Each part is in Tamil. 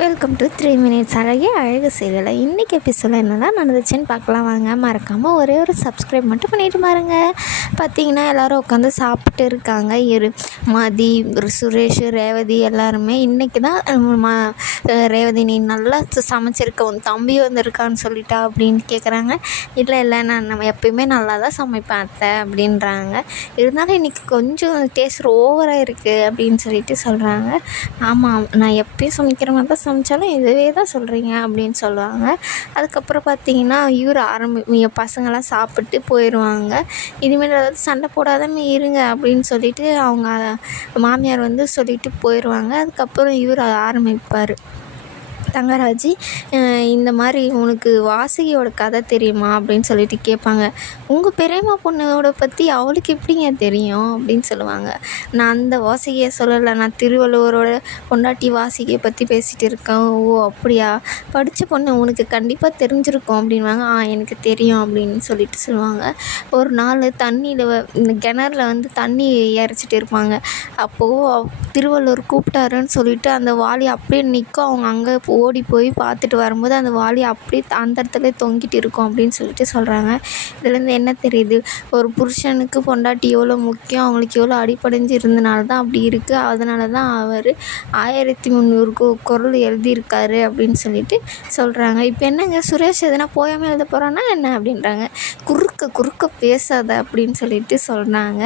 வெல்கம் டு 3 மினிட்ஸ் அழகே அழகு சீரியல். இன்றைக்கி எபிசோடில் என்னென்னா நடந்துச்சுன்னு பார்க்கலாம் வாங்க. மறக்காமல் ஒரே ஒரு சப்ஸ்கிரைப் மட்டும் பண்ணிட்டு பாருங்க. பார்த்தீங்கன்னா எல்லோரும் உட்காந்து சாப்பிட்டு இருக்காங்க. மதி, சுரேஷ், ரேவதி எல்லாருமே இன்றைக்கி தான் ரேவதி நீ நல்லா சமைச்சிருக்க, உன் தம்பி வந்திருக்கான்னு சொல்லிட்டா அப்படின்னு கேட்குறாங்க. இல்லை நம்ம எப்பயுமே நல்லா தான் சமைப்பேன் அத்தை அப்படின்றாங்க. இருந்தாலும் இன்றைக்கி கொஞ்சம் டேஸ்ட் ஓவராக இருக்குது அப்படின்னு சொல்லிட்டு சொல்கிறாங்க. ஆமாம், நான் எப்பயும் சமைக்கிற மாதிரி தான் சமைச்சாலும் இதுவே தான் சொல்கிறீங்க அப்படின்னு சொல்லுவாங்க. அதுக்கப்புறம் பார்த்தீங்கன்னா பசங்களாம் சாப்பிட்டு போயிடுவாங்க. இனிமேல் ஏதாவது சண்டை போடாதன்னு இருங்க அப்படின்னு சொல்லிட்டு அவங்க மாமியார் சொல்லிட்டு போயிடுவாங்க. அதுக்கப்புறம் இவர் ஆரம்பிப்பார். தங்கராஜ், இந்த மாதிரி உனக்கு வாசுகியோட கதை தெரியுமா அப்படின்னு சொல்லிட்டு கேட்பாங்க. உங்கள் பெரியம்மா பொண்ணோட பற்றி அவளுக்கு எப்படிங்க தெரியும் அப்படின்னு சொல்லுவாங்க. நான் அந்த வாசுகியை சொல்லலை, நான் திருவள்ளுவரோட பொண்டாட்டி வாசுகியை பற்றி பேசிகிட்டு இருக்கேன். ஓ அப்படியா, படித்த பொண்ணு உனக்கு கண்டிப்பாக தெரிஞ்சிருக்கும் அப்படின்வாங்க. எனக்கு தெரியும் அப்படின்னு சொல்லிட்டு சொல்லுவாங்க. ஒரு நாள் தண்ணியில் இந்த கிணறுல தண்ணி இறைச்சிட்டு இருப்பாங்க. அப்போது திருவள்ளுவர் கூப்பிட்டாருன்னு சொல்லிட்டு அந்த வாளி அப்படியே நிற்கும். அவங்க அங்கே ஓடி போய் பார்த்துட்டு வரும்போது அந்த வாளி அப்படியே அந்த இடத்துல தொங்கிட்டு இருக்கும் அப்படின்னு சொல்லிட்டு சொல்கிறாங்க. இதுலேருந்து என்ன தெரியுது, ஒரு புருஷனுக்கு பொண்டாட்டி எவ்வளோ முக்கியம், அவங்களுக்கு எவ்வளோ அடிப்படைஞ்சு இருந்தனால தான் அப்படி இருக்குது. அதனால தான் அவர் 1300 குறள் எழுதியிருக்காரு அப்படின்னு சொல்லிட்டு சொல்கிறாங்க. இப்போ என்னங்க சுரேஷ் எதனா போயாமல் எழுத போகிறான்னா என்ன அப்படின்றாங்க. குறுக்க பேசாத அப்படின்னு சொல்லிட்டு சொல்கிறாங்க.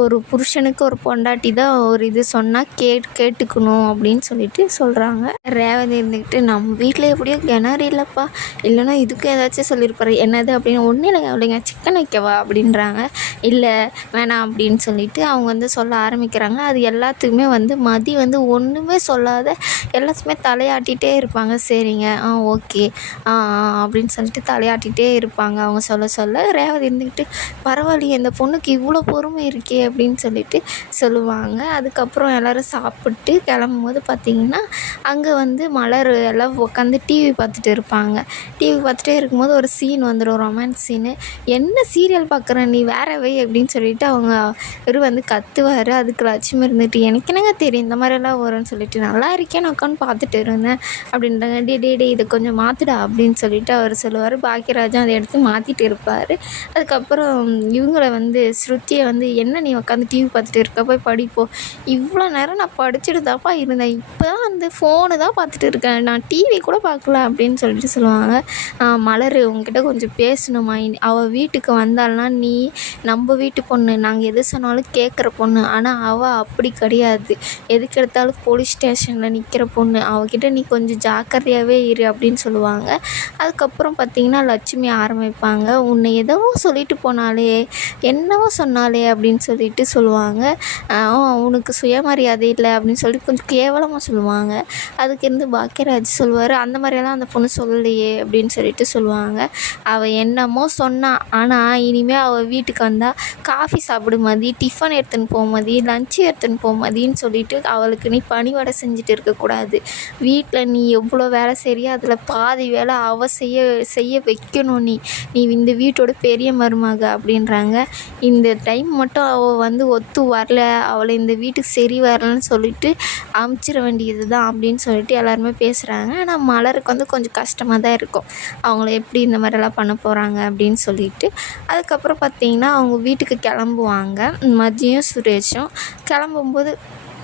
ஒரு புருஷனுக்கு ஒரு பொண்டாட்டி தான் ஒரு இது சொன்னால் கேட்டுக்கணும் அப்படின்னு சொல்லிட்டு சொல்கிறாங்க. ரேவதி இருந்துக்கிட்டு, நம்ம வீட்டில் எப்படியோ கிணறு இல்லைப்பா, இல்லைன்னா இதுக்கு ஏதாச்சும் சொல்லியிருப்பாரு. என்னது அப்படின்னு. ஒன்றும் இல்லைங்க சிக்கன் வைக்கவா அப்படின்றாங்க. இல்லை வேணாம் அப்படின்னு சொல்லிட்டு அவங்க சொல்ல ஆரம்பிக்கிறாங்க. அது எல்லாத்துக்குமே மதி ஒன்றுமே சொல்லாத எல்லாத்துக்குமே தலையாட்டிகிட்டே இருப்பாங்க. சரிங்க, ஓகே, அப்படின்னு சொல்லிட்டு தலையாட்டிகிட்டே இருப்பாங்க. அவங்க சொல்ல ரேவதி இருந்துக்கிட்டு, பரவாயில்லையே இந்த பொண்ணுக்கு இவ்வளோ பொறுமை இருக்கே அப்படின்னு சொல்லிட்டு சொல்லுவாங்க. அதுக்கப்புறம் எல்லோரும் சாப்பிட்டு கிளம்பும்போது பார்த்திங்கன்னா அங்கே மலர் எல்லாம் உட்காந்து டிவி பார்த்துட்டு இருப்பாங்க. டிவி பார்த்துட்டே இருக்கும்போது ஒரு சீன் வந்துடும், ரொமான்ஸ் சீனு. என்ன சீரியல் பார்க்குற நீ, வேற வை அப்படின்னு சொல்லிட்டு அவங்க கத்துவார். அதுக்கு லட்சுமி இருந்துட்டு, எனக்கு என்னங்க தெரியும் இந்த மாதிரிலாம் வரும்னு சொல்லிட்டு, நல்லா இருக்கேன்னு உட்காந்து பார்த்துட்டு இருந்தேன் அப்படின்றாங்க. டே இதை கொஞ்சம் மாற்றுடா அப்படின்னு சொல்லிட்டு அவர் சொல்லுவார். பாக்கியராஜும் அதை எடுத்து மாற்றிட்டு இருப்பார். அதுக்கப்புறம் இவங்களை ஸ்ருதியை என்ன நீ உட்காந்து டிவி பார்த்துட்டு இருக்க, போய் படிப்போம். இவ்வளோ நேரம் நான் படிச்சுட்டு தான்ப்பா இருந்தேன், இப்போ தான் ஃபோனு தான் பார்த்துட்டு இருக்கேன், நான் டிவி கூட பார்க்கல அப்படின்னு சொல்லிட்டு சொல்லுவாங்க. மலர் உங்ககிட்ட கொஞ்சம் பேசணுமா, அவள் வீட்டுக்கு வந்தாள்னா நீ நம்ம வீட்டு பொண்ணு, நாங்கள் எது சொன்னாலும் கேட்குற பொண்ணு, ஆனால் அவள் அப்படி கிடையாது, எதுக்கு எடுத்தாலும் போலீஸ் ஸ்டேஷனில் நிற்கிற பொண்ணு, அவகிட்ட நீ கொஞ்சம் ஜாக்கிரதையாகவே இரு அப்படின்னு சொல்லுவாங்க. அதுக்கப்புறம் பார்த்திங்கன்னா லட்சுமி ஆரம்பிப்பாங்க. உன்னை எதோ சொல்லிட்டு போனாலே, என்னவோ சொன்னாலே அப்படின்னு சொல்லிட்டு சொல்லுவாங்க. உனக்கு சுயமரியாதை இல்லை அப்படின்னு சொல்லிட்டு கொஞ்சம் கேவலமாக சொல்லுவாங்க. அதுக்கு பாக்கியராஜ் சொல்லுவார், அந்த மாதிரியெல்லாம் அந்த பொண்ணு சொல்லலையே அப்படின்னு சொல்லிட்டு சொல்லுவாங்க. அவள் என்னமோ சொன்னான், ஆனால் இனிமேல் அவள் வீட்டுக்கு வந்தால் காஃபி சாப்பிடு மதி, டிஃபன் எடுத்துன்னு போ மதி, லஞ்சு எடுத்துன்னு போ மதின்னு சொல்லிட்டு அவளுக்கு நீ பணிவடை செஞ்சுட்டு இருக்கக்கூடாது. வீட்டில் நீ எவ்வளோ வேலை செய்றியோ அதில் பாதி வேலை அவள் செய்ய வைக்கணும். நீ இந்த வீட்டோட பெரிய மருமக அப்படின்றாங்க. இந்த டைம் மட்டும் அவள் ஒத்து வரல, அவளை இந்த வீட்டுக்கு சரி வரலன்னு சொல்லிட்டு அமுச்சிட வேண்டியது தான் அப்படின்னு சொல்லிட்டு எல்லாருமே பேசுகிறாங்க. ஆனால் மலருக்கு கொஞ்சம் கஷ்டமாக தான் இருக்கும், அவங்கள எப்படி இந்த மாதிரிலாம் பண்ண போகிறாங்க அப்படின்னு சொல்லிட்டு. அதுக்கப்புறம் பார்த்திங்கன்னா அவங்க வீட்டுக்கு கிளம்புவாங்க. மதியம் சுரேஷும் கிளம்பும்போது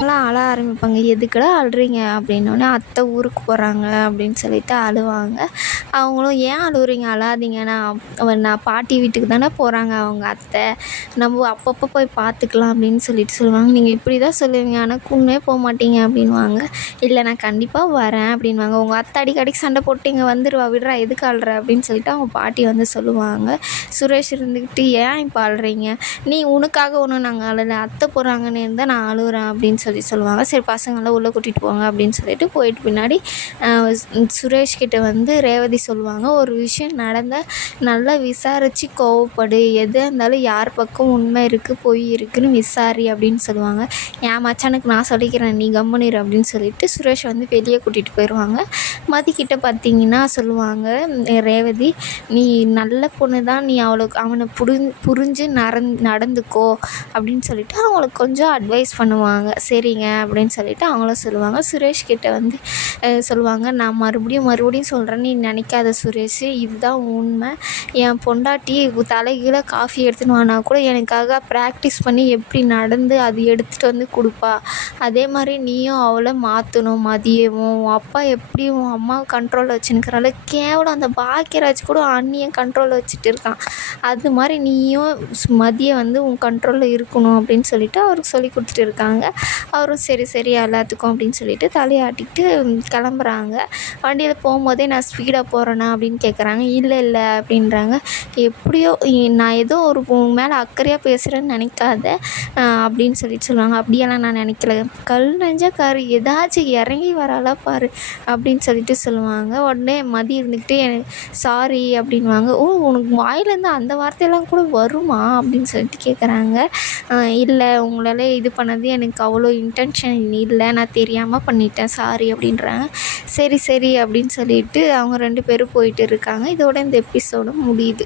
எல்லாம் அழ ஆரம்பிப்பாங்க. எதுக்குடா அழுறீங்க அப்படின்னோடனே, அத்தை ஊருக்கு போகிறாங்க அப்படின்னு சொல்லிட்டு அழுவாங்க. அவங்களும் ஏன் அழுகுறீங்க, அழாதீங்க, நான் பாட்டி வீட்டுக்கு தானே போகிறாங்க அவங்க அத்தை, நம்ம அப்பப்போ போய் பார்த்துக்கலாம் அப்படின்னு சொல்லிட்டு சொல்லுவாங்க. நீங்கள் இப்படி தான் சொல்லுவீங்க, ஆனால் கூடவே போக மாட்டீங்க அப்படின்வாங்க. இல்லை நான் கண்டிப்பாக வரேன் அப்படின்வாங்க. உங்கள் அத்தை அடிக்கடிக்கு சண்டை போட்டு இங்கே வந்துடுவா, விடுறா, எதுக்கு அழுற அப்படின்னு சொல்லிட்டு அவங்க பாட்டி சொல்லுவாங்க. சுரேஷ் இருந்துக்கிட்டு, ஏன் இப்போ அழுறீங்க, நீ உனக்காக ஒன்றும் நாங்கள் அழலை, அத்தை போகிறாங்கன்னு இருந்தால் நான் அழுகுறேன் அப்படின்னு சொல்லுவாங்க. சரி பசங்களாம் உள்ளே கூட்டிகிட்டு போங்க அப்படின்னு சொல்லிட்டு போயிட்டு பின்னாடி சுரேஷ்கிட்ட ரேவதி சொல்லுவாங்க, ஒரு விஷயம் நடந்தால் நல்லா விசாரித்து கோவப்படு, எது இருந்தாலும் யார் பக்கம் உண்மை இருக்குது பொய் இருக்குதுன்னு விசாரி அப்படின்னு சொல்லுவாங்க. என் மச்சானுக்கு நான் சொல்லிக்கிறேன், நீ கம்முனிரு அப்படின்னு சொல்லிட்டு சுரேஷ் வெளியே கூட்டிகிட்டு போயிடுவாங்க. மதிக்கிட்ட பார்த்திங்கன்னா சொல்லுவாங்க ரேவதி, நீ நல்ல பொண்ணு தான், நீ அவனை புரிஞ்சு நடந்துக்கோ அப்படின்னு சொல்லிட்டு அவங்களுக்கு கொஞ்சம் அட்வைஸ் பண்ணுவாங்க. சரிங்க அப்படின்னு சொல்லிவிட்டு அவங்களும் சொல்லுவாங்க. சுரேஷ் கிட்ட வந்து சொல்லுவாங்க, நான் மறுபடியும் சொல்கிறேன்னு நீ நினைக்காத சுரேஷ், இதுதான் உண்மை. என் பொண்டாட்டி தலைகீழ காஃபி எடுத்துன்னு வானா கூட எனக்காக ப்ராக்டிஸ் பண்ணி எப்படி நடந்து அது எடுத்துகிட்டு வந்து கொடுப்பா. அதே மாதிரி நீயும் அவளை மாற்றணும். மதியமும் உன் அப்பா எப்படி உன் அம்மாவை கண்ட்ரோலில் வச்சுன்னுக்கிறாள், கேவலம் அந்த பாக்கியராஜ் கூட அண்ணியை கண்ட்ரோலில் வச்சுட்டு இருக்கான். அது மாதிரி நீயும் மதியை வந்து உன் கண்ட்ரோலில் இருக்கணும் அப்படின்னு சொல்லிவிட்டு அவருக்கு சொல்லி கொடுத்துட்டு இருக்காங்க. அவரும் சரி எல்லாத்துக்கும் அப்படின்னு சொல்லிட்டு தலையாட்டிட்டு கிளம்புறாங்க. வண்டியில் போகும்போதே நான் ஸ்பீடாக போகிறேன்னா அப்படின்னு கேட்குறாங்க. இல்லை அப்படின்றாங்க. எப்படியோ நான் ஏதோ ஒரு உன் மேலே அக்கறையாக பேசுகிறேன்னு நினைக்காத அப்படின்னு சொல்லுவாங்க. அப்படியெல்லாம் நான் நினைக்கல, கல் நெஞ்சக்காரு ஏதாச்சும் இறங்கி வராளா பாரு அப்படின்னு சொல்லிட்டு சொல்லுவாங்க. உடனே மதி இருந்துக்கிட்டு எனக்கு சாரி அப்படின்வாங்க. உனக்கு வாயிலேருந்து அந்த வார்த்தையெல்லாம் கூட வருமா அப்படின்னு சொல்லிட்டு கேட்குறாங்க. இல்லை, உங்களால் இது பண்ணது எனக்கு அவ்வளோ இன்டென்ஷன் இல்லை, நான் தெரியாமல் பண்ணிட்டேன், சாரி அப்படின்றாங்க. சரி அப்படின்னு சொல்லிட்டு அவங்க 2 பேரும் போயிட்டு இருக்காங்க. இதோட இந்த எபிசோடும் முடியுது.